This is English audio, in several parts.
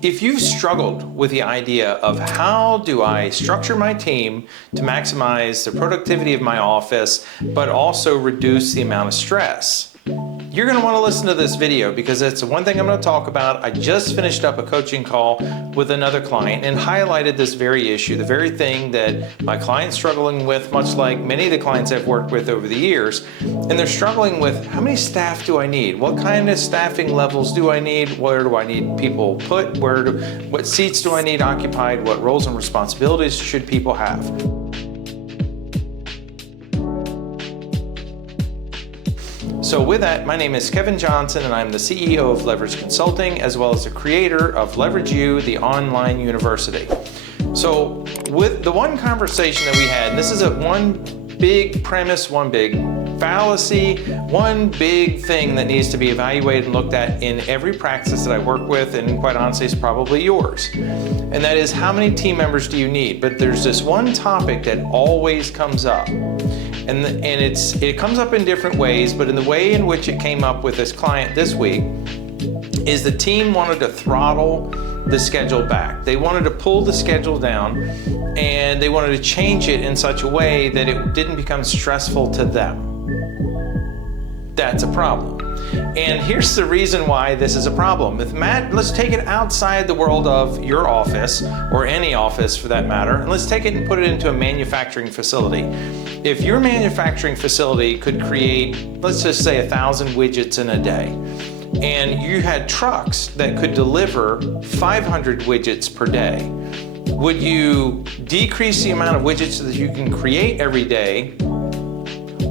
If you've struggled with the idea of how do I structure my team to maximize the productivity of my office, but also reduce the amount of stress, you're going to want to listen to this video because it's the one thing I'm going to talk about. I just finished up a coaching call with another client and highlighted this very issue, the very thing that my client's struggling with, much like many of the clients I've worked with over the years. And they're struggling with, how many staff do I need? What kind of staffing levels do I need? Where do I need people put? What seats do I need occupied? What roles and responsibilities should people have? So with that, my name is Kevin Johnson and I'm the CEO of Leverage Consulting, as well as the creator of Leverage U, the online university. So with the one conversation that we had, and this is one big premise, one big fallacy, one big thing that needs to be evaluated and looked at in every practice that I work with, and quite honestly, it's probably yours. And that is, how many team members do you need? But there's this one topic that always comes up. And it comes up in different ways, but in the way in which it came up with this client this week is the team wanted to throttle the schedule back. They wanted to pull the schedule down and they wanted to change it in such a way that it didn't become stressful to them. That's a problem. And here's the reason why this is a problem. Let's take it outside the world of your office, or any office for that matter, and let's take it and put it into a manufacturing facility. If your manufacturing facility could create, let's just say 1,000 widgets in a day, and you had trucks that could deliver 500 widgets per day, would you decrease the amount of widgets that you can create every day?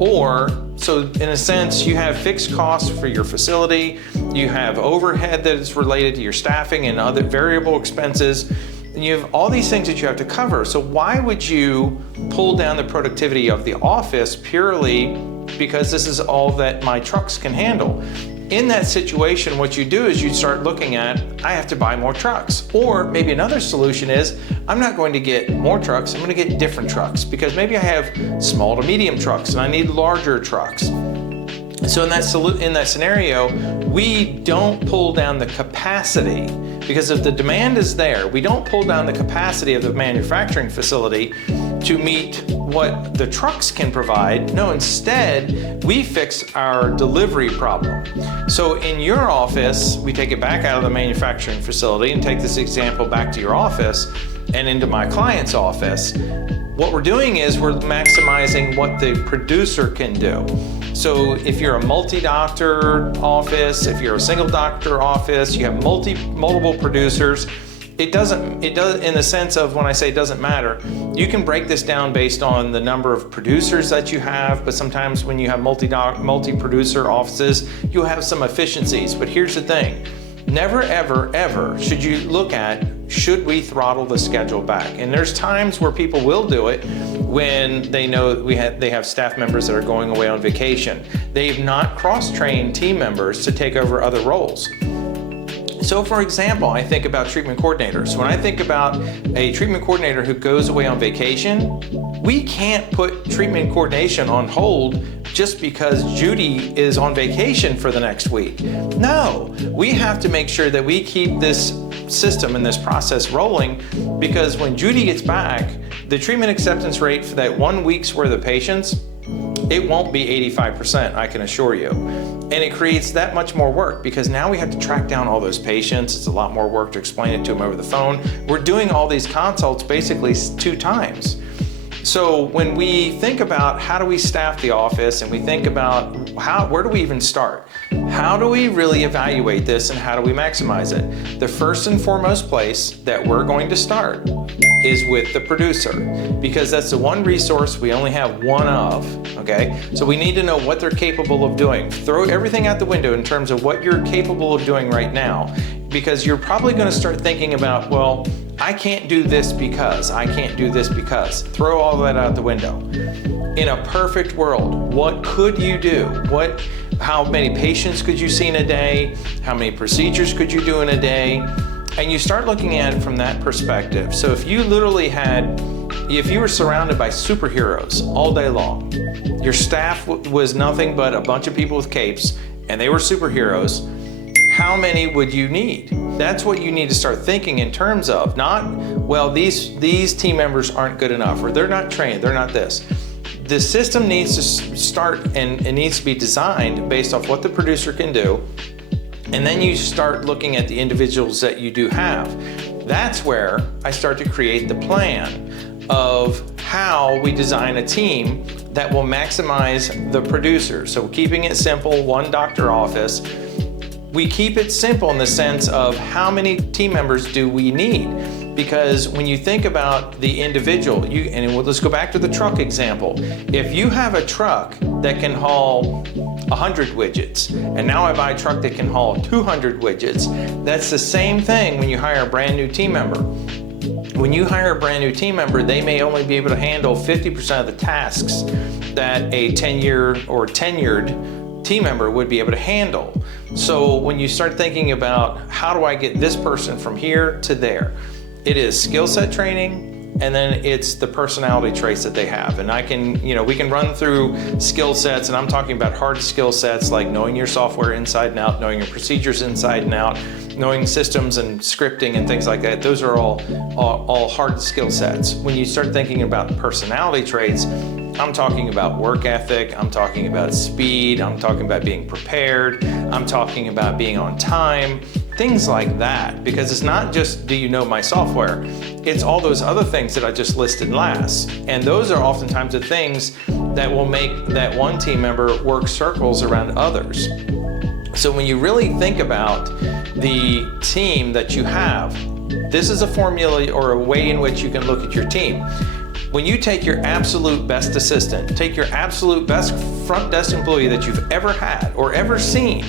Or, so in a sense, you have fixed costs for your facility, you have overhead that is related to your staffing and other variable expenses, and you have all these things that you have to cover. So why would you pull down the productivity of the office purely because this is all that my trucks can handle? In that situation, what you do is you start looking at, I have to buy more trucks. Or maybe another solution is, I'm not going to get more trucks, I'm going to get different trucks, because maybe I have small to medium trucks and I need larger trucks. So in that scenario, we don't pull down the capacity, because if the demand is there, we don't pull down the capacity of the manufacturing facility to meet what the trucks can provide. No, instead, we fix our delivery problem. So in your office, we take it back out of the manufacturing facility and take this example back to your office and into my client's office. What we're doing is we're maximizing what the producer can do. So if you're a multi-doctor office, if you're a single doctor office, you have multiple producers, it does in the sense of, when I say it doesn't matter, you can break this down based on the number of producers that you have, but sometimes when you have multi-producer offices, you'll have some efficiencies. But here's the thing, never, ever, ever should you look at, should we throttle the schedule back? And there's times where people will do it when they know they have staff members that are going away on vacation. They've not cross-trained team members to take over other roles. So for example, I think about treatment coordinators. When I think about a treatment coordinator who goes away on vacation, we can't put treatment coordination on hold just because Judy is on vacation for the next week. No, we have to make sure that we keep this system and this process rolling, because when Judy gets back, the treatment acceptance rate for that 1 week's worth of patients, it won't be 85%, I can assure you. And it creates that much more work, because now we have to track down all those patients. It's a lot more work to explain it to them over the phone. We're doing all these consults basically 2 times. So when we think about how do we staff the office, and we think about where do we even start? How do we really evaluate this, and how do we maximize it? The first and foremost place that we're going to start is with the producer, because that's the one resource we only have one of, okay? So we need to know what they're capable of doing. Throw everything out the window in terms of what you're capable of doing right now, because you're probably gonna start thinking about, well, I can't do this because, I can't do this because. Throw all that out the window. In a perfect world, what could you do? How many patients could you see in a day? How many procedures could you do in a day? And you start looking at it from that perspective. So if you literally if you were surrounded by superheroes all day long, your staff was nothing but a bunch of people with capes, and they were superheroes, how many would you need? That's what you need to start thinking in terms of, not, well, these team members aren't good enough, or they're not trained, they're not this. The system needs to start, and it needs to be designed based off what the producer can do. And then you start looking at the individuals that you do have. That's where I start to create the plan of how we design a team that will maximize the producer. So keeping it simple, one doctor office. We keep it simple in the sense of how many team members do we need? Because when you think about the individual, let's go back to the truck example. If you have a truck that can haul 100 widgets, and now I buy a truck that can haul 200 widgets, that's the same thing when you hire a brand new team member. When you hire a brand new team member, they may only be able to handle 50% of the tasks that a 10-year or tenured team member would be able to handle. So when you start thinking about how do I get this person from here to there, it is skill set training, and then it's the personality traits that they have. And we can run through skill sets, and I'm talking about hard skill sets like knowing your software inside and out, knowing your procedures inside and out, knowing systems and scripting and things like that. Those are all hard skill sets. When you start thinking about personality traits, I'm talking about work ethic, I'm talking about speed, I'm talking about being prepared, I'm talking about being on time, things like that. Because it's not just, do you know my software? It's all those other things that I just listed last. And those are oftentimes the things that will make that one team member work circles around others. So when you really think about the team that you have, this is a formula or a way in which you can look at your team. When you take your absolute best assistant, take your absolute best front desk employee that you've ever had or ever seen,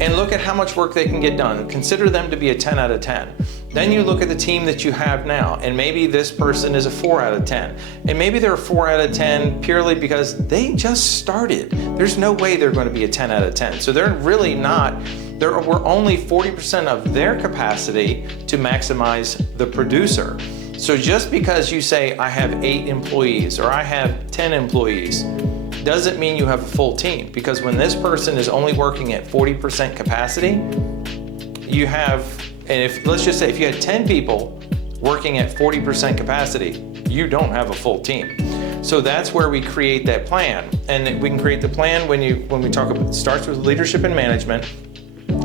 and look at how much work they can get done, consider them to be a 10 out of 10. Then you look at the team that you have now, and maybe this person is a 4 out of 10. And maybe they're a 4 out of 10 purely because they just started. There's no way they're going to be a 10 out of 10. So they're really not, we're only 40% of their capacity to maximize the producer. So just because you say, I have 8 employees or I have 10 employees, doesn't mean you have a full team. Because when this person is only working at 40% capacity, you have, and let's just say if you had 10 people working at 40% capacity, you don't have a full team. So that's where we create that plan. And we can create the plan when we talk about, it starts with leadership and management.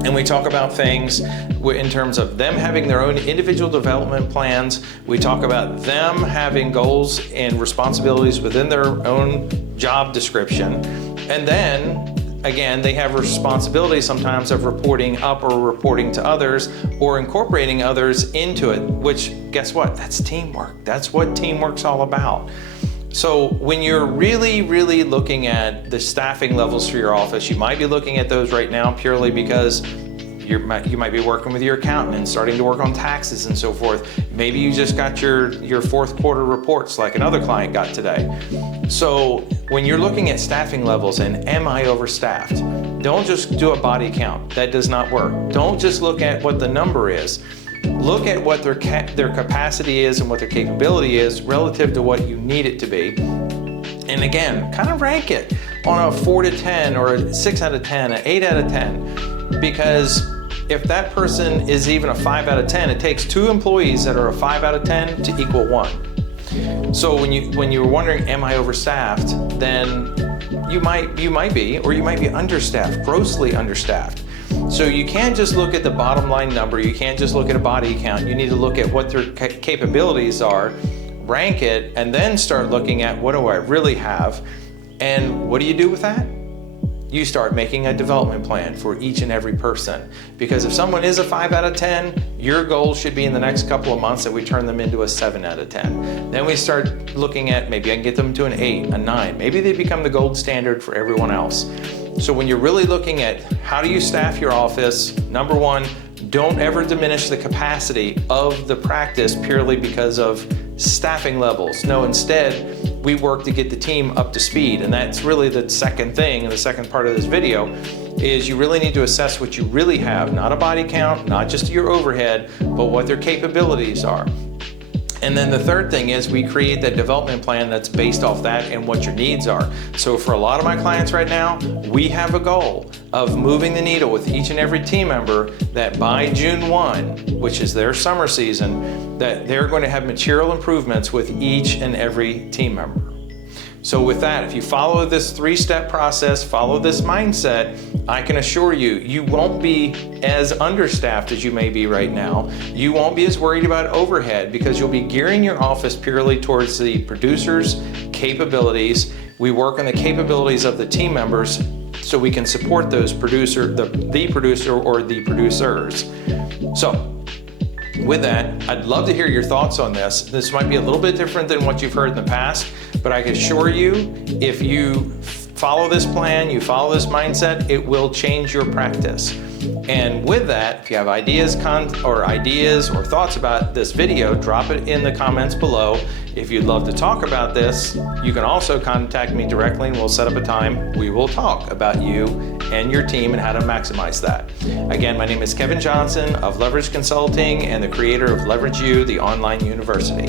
And we talk about things in terms of them having their own individual development plans. We talk about them having goals and responsibilities within their own job description. And then, again, they have responsibility sometimes of reporting up or reporting to others or incorporating others into it, which, guess what? That's teamwork. That's what teamwork's all about. So when you're really, really looking at the staffing levels for your office, you might be looking at those right now purely because you might be working with your accountant and starting to work on taxes and so forth. Maybe you just got your fourth quarter reports like another client got today. So when you're looking at staffing levels and am I overstaffed, don't just do a body count. That does not work. Don't just look at what the number is. Look at what their capacity is and what their capability is relative to what you need it to be. And again, kind of rank it on a 4 to 10 or a 6 out of 10, an 8 out of 10. Because if that person is even a 5 out of 10, it takes 2 employees that are a 5 out of 10 to equal 1. So when you're wondering, am I overstaffed? Then you might be, or you might be understaffed, grossly understaffed. So you can't just look at the bottom line number, you can't just look at a body count, you need to look at what their capabilities are, rank it, and then start looking at what do I really have, and what do you do with that? You start making a development plan for each and every person. Because if someone is a 5 out of 10, your goal should be in the next couple of months that we turn them into a 7 out of 10. Then we start looking at maybe I can get them to an 8, a 9. Maybe they become the gold standard for everyone else. So when you're really looking at how do you staff your office, number one, don't ever diminish the capacity of the practice purely because of staffing levels. No, instead, we work to get the team up to speed. And that's really the second thing, and the second part of this video, is you really need to assess what you really have, not a body count, not just your overhead, but what their capabilities are. And then the third thing is we create that development plan that's based off that and what your needs are. So for a lot of my clients right now, we have a goal of moving the needle with each and every team member, that by June 1, which is their summer season, that they're going to have material improvements with each and every team member. So with that, if you follow this 3-step process, follow this mindset, I can assure you, you won't be as understaffed as you may be right now. You won't be as worried about overhead because you'll be gearing your office purely towards the producer's capabilities. We work on the capabilities of the team members so we can support those the producer or the producers. So with that, I'd love to hear your thoughts on this. This might be a little bit different than what you've heard in the past, but I can assure you, if you follow this plan, you follow this mindset, it will change your practice. And with that, if you have ideas or thoughts about this video, drop it in the comments below. If you'd love to talk about this, you can also contact me directly and we'll set up a time. We will talk about you and your team and how to maximize that. Again, my name is Kevin Johnson of Leverage Consulting and the creator of Leverage U, the online university.